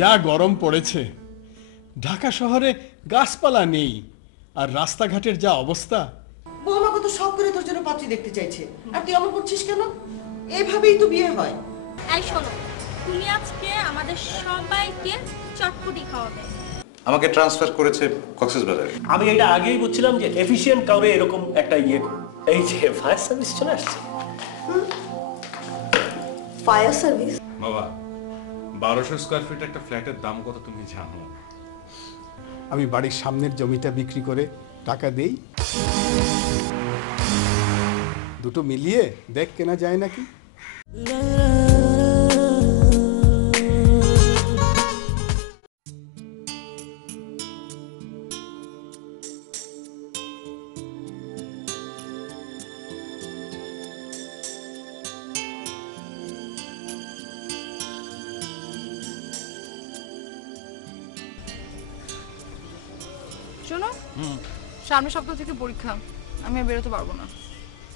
যা গরম পড়েছে, ঢাকা শহরে গাছপালা নেই, আর রাস্তাঘাটের যা অবস্থা। বৌমা কত শখ করে তোর জন্য পাত্রী দেখতে চাইছে, আর তুই এমন করছিস কেন? এভাবেই তো বিয়ে হয়। এই শোনো, তুমি আজকে আমাদের সবাইকে চটপটি খাওয়াবে। আমাকে ট্রান্সফার করেছে কক্সবাজারে। আমি এটা আগেই বুঝছিলাম যে এফিশিয়েন্ট কাউরে এরকম একটা এই যে ফায়ার সার্ভিস চলে আসছে। Fire service? বাবা, 1200 স্কয়ার ফিট একটা ফ্ল্যাটের দাম কত তুমি জানো? আমি বাড়ির সামনের জমিটা বিক্রি করে টাকা দেই, দুটো মিলিয়ে দেখ কেনা যায় নাকি। শোনো, সামনের সপ্তাহ থেকে পরীক্ষা, আমি আর বেরোতে পারবো না।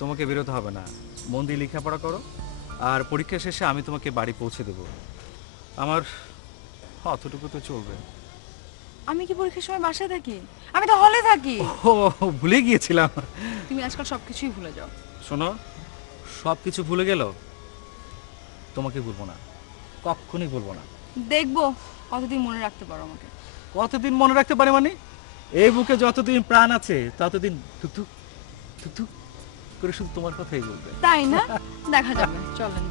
তোমাকে বেরোতে হবে না, মন দিয়ে লেখাপড়া করো, আর পরীক্ষা শেষে আমি তোমাকে বাড়ি পৌঁছে দেব। আমার অতটুকু তো চলবে। আমি কি পরীক্ষার সময় বাসায় থাকি? আমি তো হলে থাকি। ও, ভুলে গিয়েছিলাম। তুমি আজকাল সবকিছুই ভুলে যাও। শোনো, সব কিছু ভুলে গেল, তোমাকে ভুলবো না, কখনই ভুলবো না। দেখবো কতদিন মনে রাখতে পারো আমাকে। কতদিন মনে রাখতে পারে মানে? এই বুকে যতদিন প্রাণ আছে ততদিন থুকথুক থুকথুক করে শুধু তোমার কথাই বলবে। তাই না? দেখা যাবে, চলেন।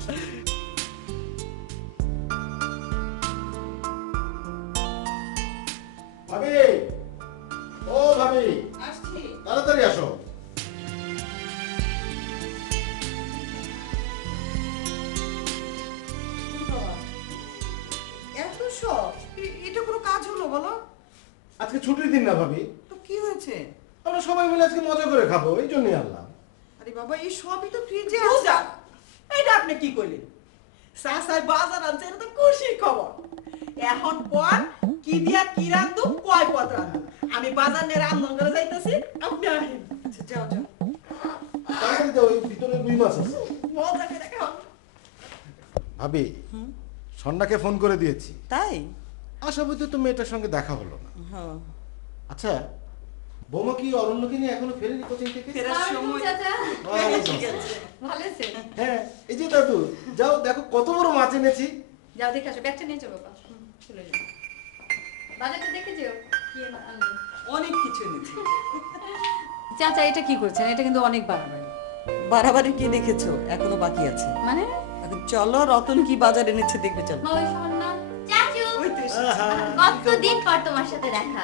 ভাবি, ও ভাবি, আসছি। তাড়াতাড়ি আসো। এত শখ, এটা কোনো কাজ হলো বলো? আজকে ছুটির দিন না ভাবি, তো কি হয়েছে? আমরা সবাই মিলে আজকে মজা করে খাবো, এই জন্যই আনলাম। আরে বাবা, এই সবই তো ফ্রিজে আছে। এটা আপনি কি কইলেন? সাসাই বাজার আনছে, এটা তো খুশি খবর। এখন পর কি দিয়া কি রান্ধু, কয় পদ রান্ধু। আমি বাজার নিয়ে রান্ধন করে যাইতেছি, আপনি আহেন। আচ্ছা যাও যাও। তাড়াতাড়ি দাও, ওই ভিতরে রুই মাছ আছে। মজা করে খাও। ভাবি, সন্ধ্যাকে ফোন করে দিয়েছি। তাই? আশা বুঝতে তো মেয়েটার সঙ্গে দেখা হলো না। হ্যাঁ। আচ্ছা, বৌমা কি অরণ্যকে নিয়ে এখনো ফেরেনি কোচিং থেকে? ফেরার সময় ঠিক আছে। ভালো আছে? হ্যাঁ, এই যে দাদু, যাও দেখো কত বড় মাছ এনেছি। যাও দেখে আসো, ব্যাগটা নিয়ে চলো বাবা। চলে যাও। বাজারটা দেখে যেও কি আনলে। অনেক কিছু এনেছি। চাচা, এটা কি করছেন? এটা কিন্তু অনেক বাড়াবাড়ি। বাড়াবাড়ি কি দেখেছো? এখনো বাকি আছে। মানে এখন চলো, রতন কি বাজার এনেছে দেখবে চলো। ওই শোন না, চাচু, ওই তো এসেছে। কতদিন পর তোমার সাথে দেখা।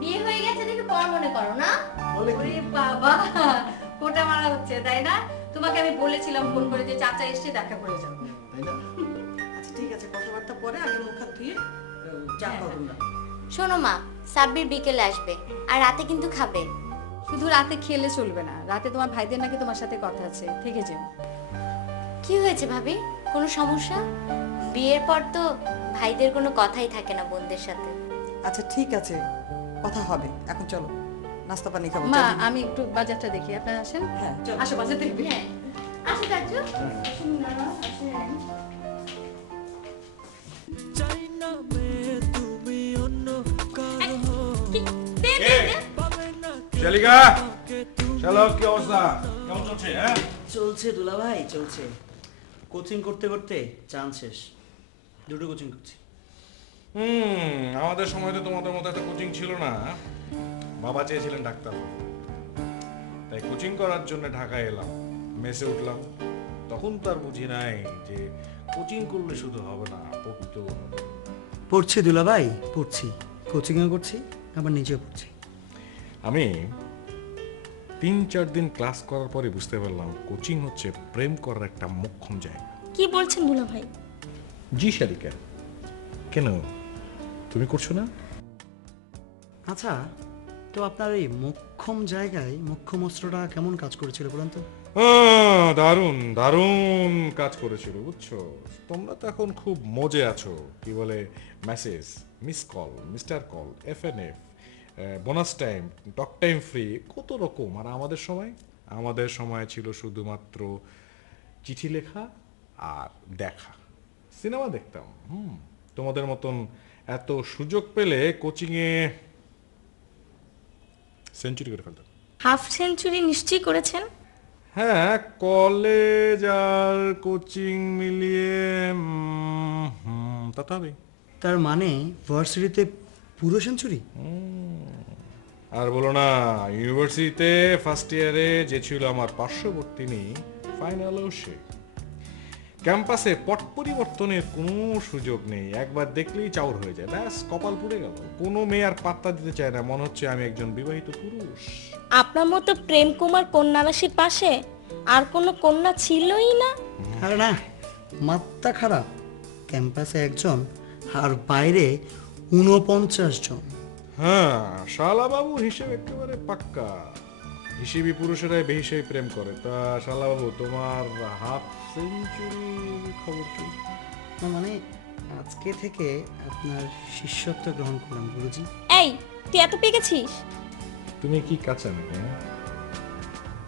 বিয়ে হয়ে গেছে দেখে পর মনে করো না? বলে কি? ওরে বাবা, ফোঁটা মারা হচ্ছে তাই না? তোমাকে আমি বলেছিলাম ফোন করে যে চাচা এসে দেখা করে যাও। তাই না? আচ্ছা ঠিক আছে, কথাবার্তা পরে আগে মুখ হাত ধুয়ে চা খাও তোমরা। শোনো মা, সাব্বির বিকেলে আসবে, আর রাতে কিন্তু খাবে। শুধু রাতে খেলে চলবে না, রাতে তোমার ভাইদের নাকি তোমার সাথে কথা আছে, থেকে যেও। কি হয়েছে ভাবি? কোনো সমস্যা? বিয়ের পর তো ভাইদের কোনো কথাই থাকে না বোনদের সাথে। আচ্ছা ঠিক আছে, কথা হবে। এখন চলো, নাস্তা পানি খাবো। মা, চলো। আমি একটু বাজারটা দেখি, আপনারা আসেন। হ্যাঁ চলো। আসো, বাজার দেখবি। হ্যাঁ, আসো চাচু। দে, দে, দে। শালিকা, শালক, কি অবস্থা? কেমন চলছে? হ্যাঁ, চলছে দুলা ভাই, চলছে। কোচিং করতে করতে চান্স শেষ, দুটো কোচিং করছি। আমাদের সময় তো তোমাদের মতো একটা কোচিং ছিল না। বাবা চেয়েছিলেন ডাক্তার, তাই কোচিং করার জন্য ঢাকায় এলাম, মেসে উঠলাম। তখন তো আর বুঝি নাই যে কোচিং করলে শুধু হবে না, পড়তেও হবে। পড়ছি দুলা ভাই, পড়ছি, কোচিংও করছি, আবার নিজেও পড়ছি। আমি 3-4 দিন ক্লাস করার পরে বুঝতে পারলাম কোচিং হচ্ছে প্রেম করার একটা মোক্ষম জায়গা। কি বলছেন দুলা ভাই? জি শালিকা, কেন তুমি করছো না? আচ্ছা, তো আপনার এই মোক্ষম জায়গায় মোক্ষম অস্ত্রটা কেমন কাজ করেছিল বলুন তো? দারুণ দারুণ কাজ করেছিল, বুঝছো? তোমরা তো এখন খুব মজে আছো। কি বলে, message, miss call, mister call, FNF, bonus time, talk time free, কত রকম। আর আমাদের সময় ছিল শুধুমাত্র চিঠি লেখা আর দেখা। সিনেমা দেখতাম, তোমাদের মতন এত সুযোগ পেলে কোচিংয়ে সেঞ্চুরি করে ফেলতাম। হাফ সেঞ্চুরি নিশ্চয়ই করেছেন। হ্যাঁ, কলেজ আর কোচিং মিলিয়ে তা তো হবেই। তার মানে ভার্সিটিতে পুরো সেঞ্চুরি? আর বলো না, ইউনিভার্সিটিতে ফার্স্ট ইয়ারে যে ছিল আমার পার্শ্ববর্তী নেই, ফাইনালেও সে। ক্যাম্পাসে পট পরিবর্তনের কোনো সুযোগ নেই, একবার দেখলেই চাউর হয়ে যায়, ব্যাস কপাল পুড়ে গেল। কোনো মেয়ে আর পাত্তা দিতে চায় না, মনে হচ্ছে আমি একজন বিবাহিত পুরুষ। আপনার মতো প্রেম কুমার কন্যা রাশির পাশে আর কোনো কন্যা ছিলই না। আরে না, মাত্রা খারাপ। ক্যাম্পাসে একজন আর বাইরে 49 জন। হ্যাঁ, শালাবাবু হিসেব একেবারে পাক্কা। হিসেবি পুরুষেরাই বেহিসেবি প্রেম করে। তা শালাবাবু, তোমার হাফ সেঞ্চুরির খবর কি? না মানে আজকে থেকে আপনার শিষ্যত্ব গ্রহণ করলাম গুরুজি। এই, তুই এত পেকেছিস? তুমি কি কাঁচা নাকি?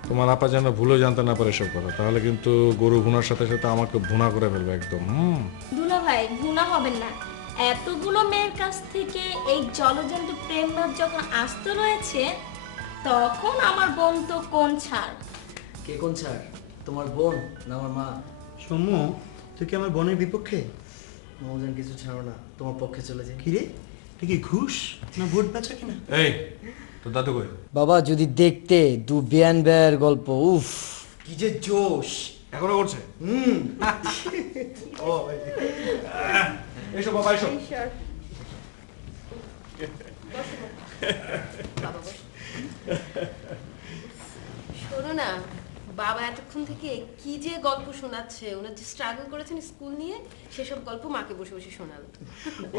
তোমার আপা যেন ভুলে জানতে না পারে সব কথা, তাহলে কিন্তু গরু ভুনার সাথে সাথে আমাকে ভুনা করে ফেলবে একদম। দুলা ভাই, ভুনা হবেন না। এতগুলো মেয়ের কাছ থেকে এই জলজন্ত প্রেম ভাব যখন আসতে রয়েছে, তখন আমার বোন তো কোন ছাড়। কে কোন ছাড়? তোমার বোন না আমার মা? সৌম্য, তুই কি আমার বোনের বিপক্ষে? মৌজান কিছু ছাড়ো না, তোমার পক্ষে চলে যাই। কি রে, তুই কি ঘুষ না ভোট বেচা কিনা? এই তো দাদু কই? বাবা যদি দেখতে দু বিয়ান বের গল্প, উফ কি যে জোশ এখনো করছে। ও এসো বাবা, এসো। শোনো না, বাবা এতক্ষণ থেকে কি যে গল্প শোনাচ্ছে, ওনার যে স্ট্রাগল করেছেন স্কুল নিয়ে, সেসব গল্প মাকে বসে বসে শোনালো।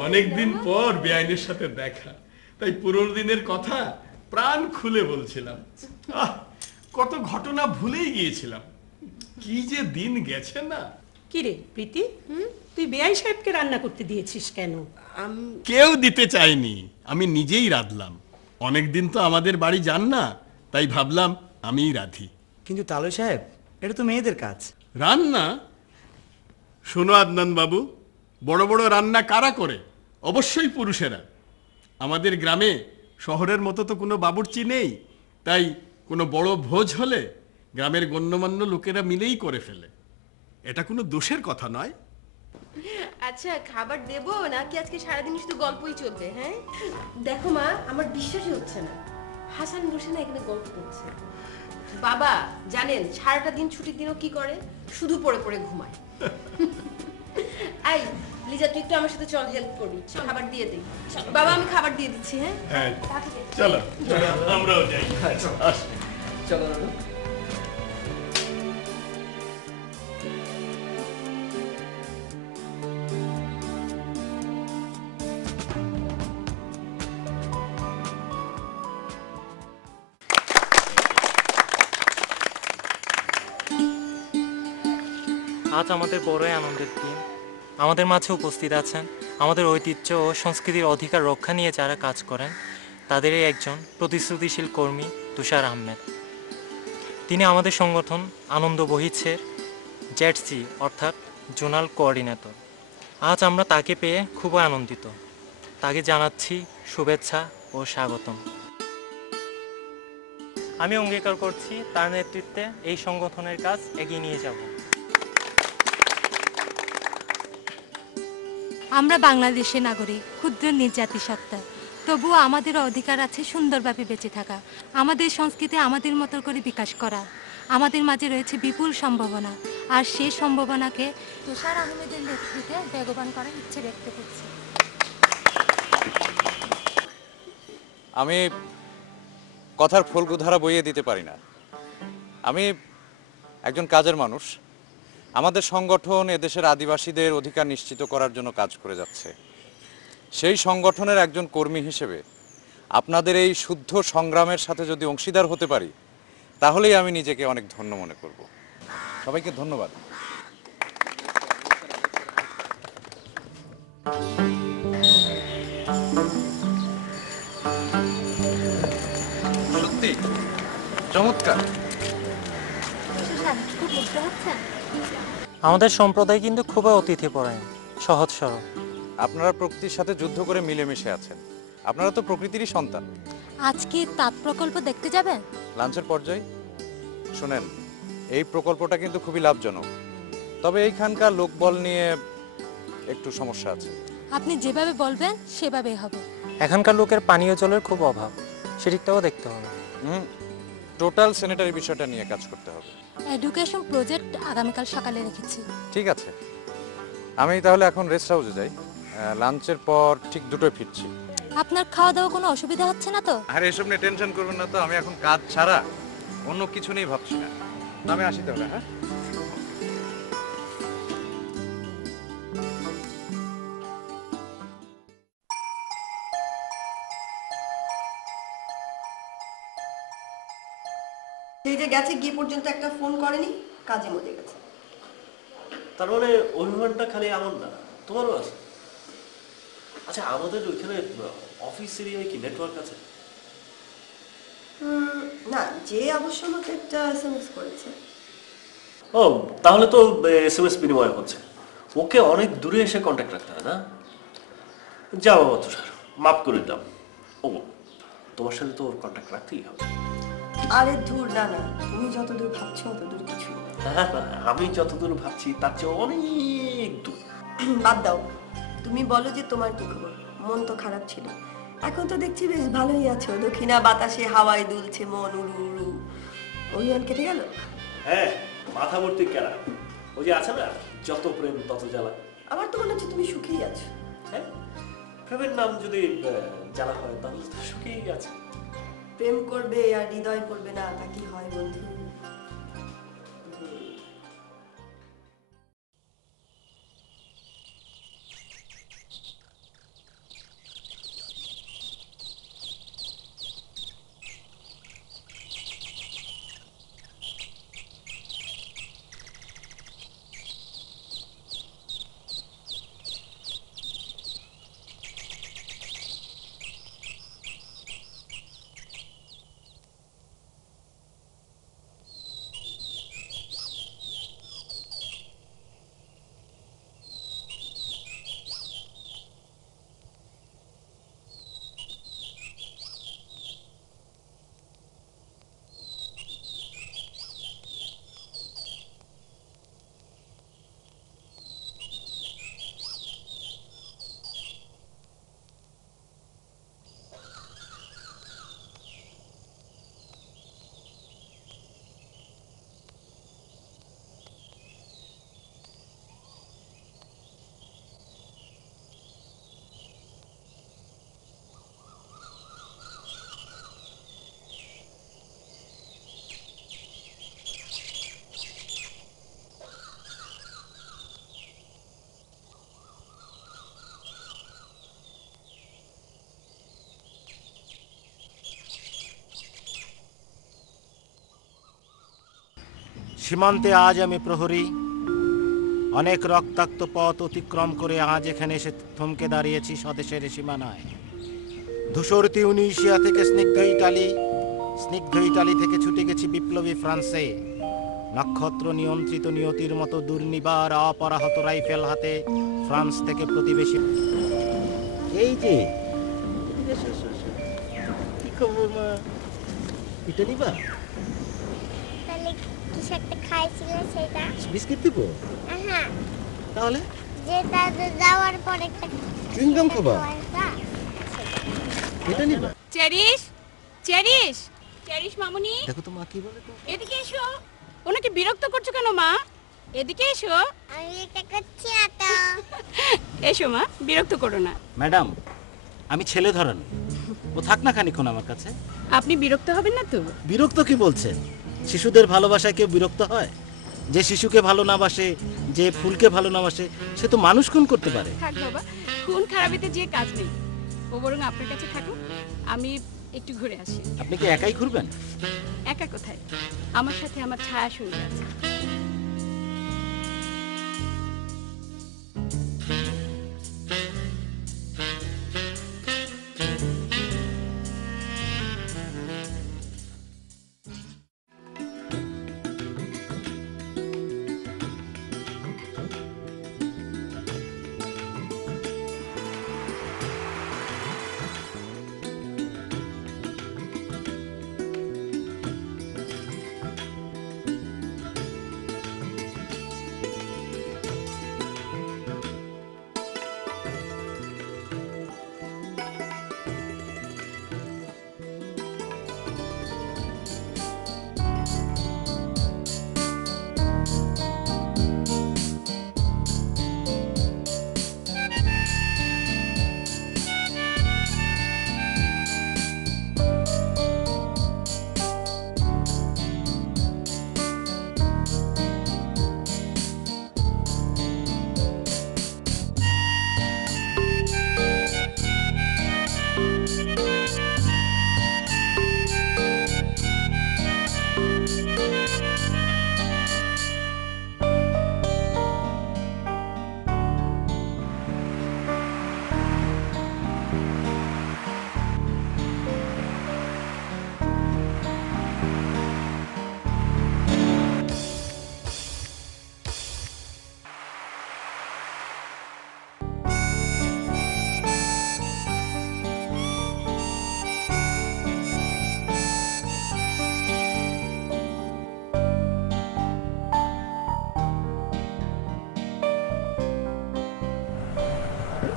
অনেকদিন পর বেআইনের সাথে দেখা, তাই পুরোনো দিনের কথা প্রাণ খুলে বলছিলাম। কত ঘটনা ভুলেই গিয়েছিলাম। কি যে দিন গেছে না। কি রে প্রীতি, তুই বেআই সাহেবকে রান্না করতে দিয়েছিস কেন? কেউ দিতে চায়নি, আমি নিজেই রাঁধলাম। অনেকদিন তো আমাদের বাড়ি যান না, তাই ভাবলাম আমিই রাঁধি। কিন্তু তালয় সাহেব, এটা তো মেয়েদের কাজ। রান্না? শোনো আদনান বাবু, বড় বড় রান্না কারা করে? অবশ্যই পুরুষেরা। আমাদের গ্রামে শহরের মতো তো কোনো বাবুর্চি নেই, তাই কোনো বড় ভোজ হলে গ্রামের গণ্যমান্য লোকেরা মিলেই করে ফেলে। এটা কোনো দোষের কথা নয়। আচ্ছা, খাবার দেবো নাকি আজকে সারাদিন শুধু গল্পই চলবে? হ্যাঁ দেখো মা, আমার বিশ্বাসই হচ্ছে না হাসান বসে না এখানে গল্প করছে। বাবা জানেন সারাটা দিন ছুটির দিনও কি করে? শুধু পড়ে পড়ে ঘুমায়। আই লিজা, তুই একটু আমার সাথে চল, হেল্প করবি, খাবার দিয়ে দিই। বাবা আমি খাবার দিয়ে দিচ্ছি। হ্যাঁ চলো আমরাও যাই। চলো। আজ আমাদের বড়ই আনন্দের দিন। আমাদের মাঝে উপস্থিত আছেন আমাদের ঐতিহ্য ও সংস্কৃতির অধিকার রক্ষা নিয়ে যারা কাজ করেন, তাদেরই একজন প্রতিশ্রুতিশীল কর্মী তুষার আহমেদ। তিনি আমাদের সংগঠন আনন্দ বহিছের জেডসি অর্থাৎ জোনাল কোঅর্ডিনেটর। আজ আমরা তাকে পেয়ে খুবই আনন্দিত। তাকে জানাচ্ছি শুভেচ্ছা ও স্বাগতম। আমি অঙ্গীকার করছি তার নেতৃত্বে এই সংগঠনের কাজ এগিয়ে নিয়ে যাব। আমরা বাংলাদেশের নাগরিক, ক্ষুদ্র নির্যাতি সত্তা, তবুও আমাদেরও অধিকার আছে সুন্দরভাবে বেঁচে থাকা, আমাদের সংস্কৃতি আমাদের মতো করে বিকাশ করা। আমাদের মাঝে রয়েছে বিপুল সম্ভাবনা, আর সেই সম্ভাবনাকে তুষার আহমেদের নেতৃত্বে বেগবান করার ইচ্ছে ব্যক্ত করছি। আমি কথার ফলগুধারা বইয়ে দিতে পারি না। আমি একজন কাজের মানুষ। আমাদের সংগঠন এদেশের আদিবাসীদের অধিকার নিশ্চিত করার জন্য কাজ করে যাচ্ছে। সেই সংগঠনের একজন কর্মী হিসেবে আপনাদের এই শুদ্ধ সংগ্রামের সাথে যদি অংশীদার হতে পারি, তাহলেই আমি নিজেকে অনেক ধন্য মনে করব। সবাইকে ধন্যবাদ। সত্যি চমৎকার। আমাদের সম্প্রদায় কিন্তু খুবই অতিথিপরায়ণ, সহজ সরল। আপনারা প্রকৃতির সাথে যুদ্ধ করে মিলেমিশে আছেন। আপনারা তো প্রকৃতিরই সন্তান। আজকে তাঁত প্রকল্প দেখতে যাবেন? লাঞ্চের পর্যায়ে শুনেন, এই প্রকল্পটা কিন্তু খুবই লাভজনক, তবে এইখানকার লোকবল নিয়ে একটু সমস্যা আছে। আপনি যেভাবে বলবেন সেভাবেই হবে। এখানকার লোকের পানীয় জলের খুব অভাব, সেদিকটাও দেখতে হবে। টোটাল স্যানিটারি বিষয়টা নিয়ে কাজ করতে হবে। এডুকেশন প্রজেক্ট আগামীকাল সকালে রেখেছি। ঠিক আছে, আমি তাহলে এখন রেস্ট হাউসে যাই। লাঞ্চের পর ঠিক 2টোয় ফিরছি। আপনার খাওয়া দাওয়া কোনো অসুবিধা হচ্ছে না তো? আর এসব নিয়ে টেনশন করবেন না তো, আমি এখন কাজ ছাড়া অন্য কিছু নিয়ে ভাবছি না। আমি আসি তাহলে। হ্যাঁ, সেই যে গেছে, গিয়ে পর্যন্ত একটা ফোন করেনি, কাজে মধ্যে গেছে। তার মানে অভিমানটা খালি এমন না, তোমারও আছে। আচ্ছা, আমাদের ওইখানে অফিস এরিয়ায় কি নেটওয়ার্ক আছে? না, যে অবশ্য আমাকে একটা এসএমএস করেছে। ও, তাহলে তো এসএমএস বিনিময় হচ্ছে। ওকে অনেক দূরে এসে কন্ট্যাক্ট রাখতে হয় না? যাও বাবা তুষার, মাফ করে দাও। ও, তোমার সাথে তো ওর কন্ট্যাক্ট রাখতেই হবে। আরে দূর, না না, তুমি যতদূর ভাবছো অতদূর কিছু না। আমি যতদূর ভাবছি তার চেয়ে অনেক দূর। বাদ দাও, তুমি বলো যে তোমার কি খবর। মন তো খারাপ ছিল, এখন তো দেখছি বেশ ভালোই আছো। দক্ষিণা বাতাসে হাওয়ায় দুলছে মন উড়ু উড়ু। অভিমান কেটে গেল? হ্যাঁ, মাথা ভর্তি কেনা। ওই যে আছে না, যত প্রেম তত জ্বালা। আমার তো মনে হচ্ছে তুমি সুখেই আছো। হ্যাঁ, প্রেমের নাম যদি জ্বালা হয় তাহলে তো সুখেই আছে। প্রেম করবে আর হৃদয় করবে না, তা কি হয় বন্ধু? সীমান্তে আজ আমি প্রহরী, অনেক রক্তাক্ত পথ অতিক্রম করে আজ এখানে এসে থমকে দাঁড়িয়েছি স্বদেশের সীমানায়। ধূসর তিউনিশিয়া থেকে স্নিগ্ধ ইটালি থেকে ছুটে গেছি বিপ্লবী ফ্রান্সে। নক্ষত্র নিয়ন্ত্রিত নিয়তির মতো দুর্নিবার অপরাহত রাইফেল হাতে ফ্রান্স থেকে প্রতিবেশী। এই যে কি খবর মা, এটা নিবা? কিছু একটা খাইছিলে সেটা বিস্কিট দিব? হ্যাঁ। তাহলে যেটা যাওয়ার পর একটা চুইংগাম খাবা? এটা নিবা? চেরিশ চেরিশ চেরিশ মামুনি, দেখো তো মা কি বলে তো। এদিকে এসো। ওনাকে বিরক্ত করছো কেন মা? এদিকে এসো। আমি এটা করছি না তো। এসো মা, বিরক্ত করো না। ম্যাডাম, আমি ছেলে ধরেন, ও থাক না খানিক্ষণ আমার কাছে। আপনি বিরক্ত হবেন না তো? বিরক্ত কি বলছেন? শিশুদের ভালোবাসায় কেউ বিরক্ত হয়? যে শিশুকে ভালো না বাসে, যে ফুলকে ভালো না বাসে, সে তো মানুষ খুন করতে পারে। থাক বাবা, খুন খারাপিতে যে কাজ নেই। ও বরং আপনার কাছে থাকুক, আমি একটু ঘুরে আসি। আপনি কি একাই ঘুরবেন? একা কোথায়, আমার সাথে আমার ছায়া সঙ্গী আছে।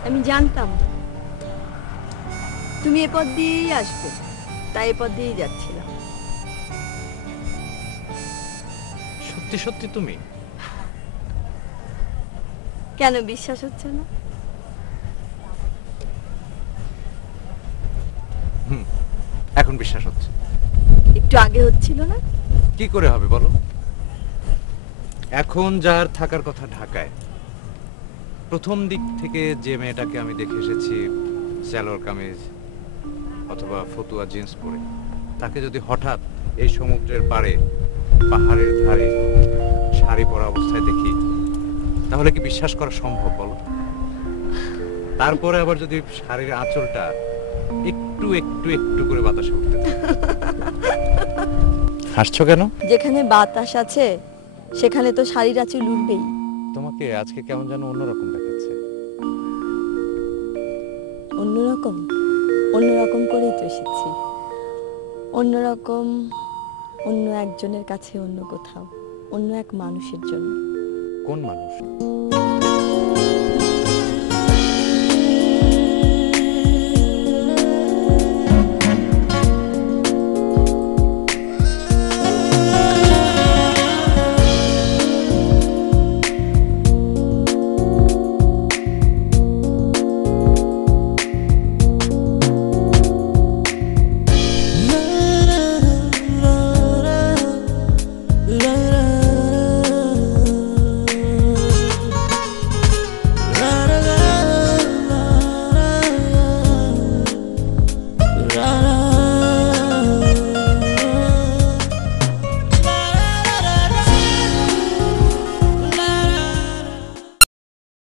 আমি জানতাম তুমি এ পথ দিয়েই আসবে, তাই এ পথ দিয়েই যাচ্ছিলাম। সত্যি সত্যি তুমি? কেন বিশ্বাস হচ্ছে না? এখন বিশ্বাস হচ্ছে। একটু আগে হচ্ছিল না? কি করে হবে বলো? এখন যার থাকার কথা ঢাকায়, প্রথম দিক থেকে যে মেয়েটাকে আমি দেখে এসেছি সালোয়ার কামিজ অথবা ফতুয়া জিন্স পরে, তাকে যদি হঠাৎ এই সমুদ্রের পাড়ে পাহাড়ের ধারে শাড়ি পরা অবস্থায় দেখি, তাহলে কি বিশ্বাস করা সম্ভব বলো? তারপরে আবার যদি শাড়ির আঁচলটা একটু একটু একটু করে বাতাসে উঠতে থাকে। হাসছো কেন? যেখানে বাতাস আছে সেখানে তো শাড়ির আঁচল উঠবেই। তোমাকে আজকে কেমন যেন অন্যরকম দেখাচ্ছে। অন্যরকম? অন্যরকম করেই তো এসেছি। অন্যরকম, অন্য একজনের কাছে, অন্য কোথাও, অন্য এক মানুষের জন্য। কোন মানুষ?